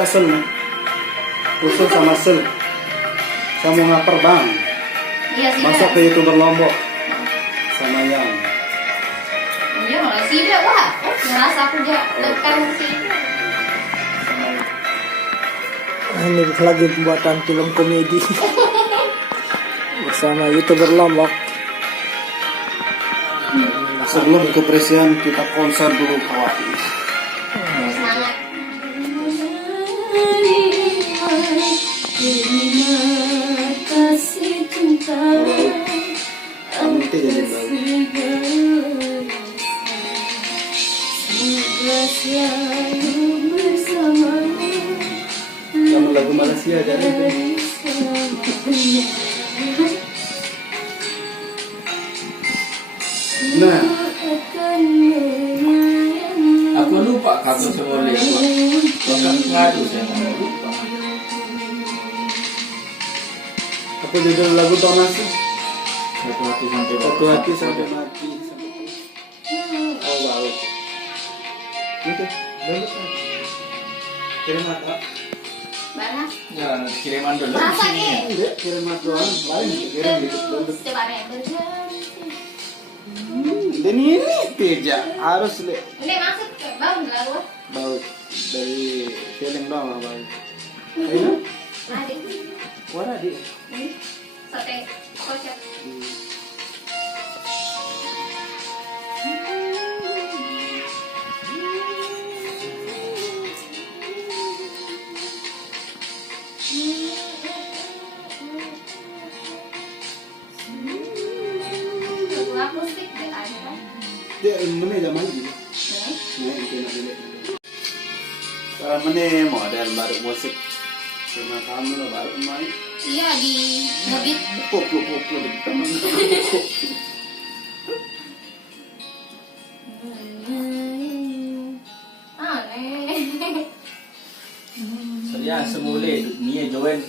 Wala sul na. Usul sama sul. Sa mga perbang. Iya sih. Masuk ke YouTuber Lombok. Sama yang. Iya malah sih dia wah. Oh, ngerasa aku dekat sih. Ini lagi pembuatan film komedi bersama YouTuber Lombok. Sebelum kebersihan kita konser dulu kawan. Semangat. Nanti jadi kamu lagu Malaysia jadi itu. Nah, Aku lupa kata semua lewat. Bahkan ngadu saya nggak lupa. apa judul lagu Donasi? Satu hati sampai Satu hati sampai mati. Oh wow. Itu, download kan? Kirim apa? Mana? Ya, kiriman dulu. Masa Sini. nih? Enggak, kirim doang. Lain kirim gitu. Download. Coba nih. Dan ini Teja harus Ini masuk ke bau lagu. bau dari feeling doang bau. Ayo, Adik. warna di. Sate kocok. Lagu akustik deh ada kan? Dia mana zaman ini? Nih. Nah, itu nak dilihat. Sekarang mana model baru musik? Cuma kamu lah baru main. Iya di ngebit. Koplo di teman. Aneh. Saya semula Nia join.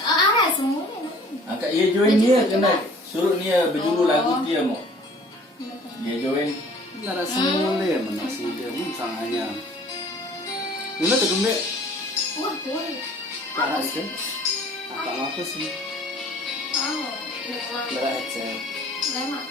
Ada semua. Angkat ia join Nia kena suruh Nia berjuru lagu dia mau. Dia join. Nara semula mana sih dia pun sangatnya. Mana tu kembali? Wah, boleh. Apa sih? Apa sih? Oh, memang Nara aja. lemak.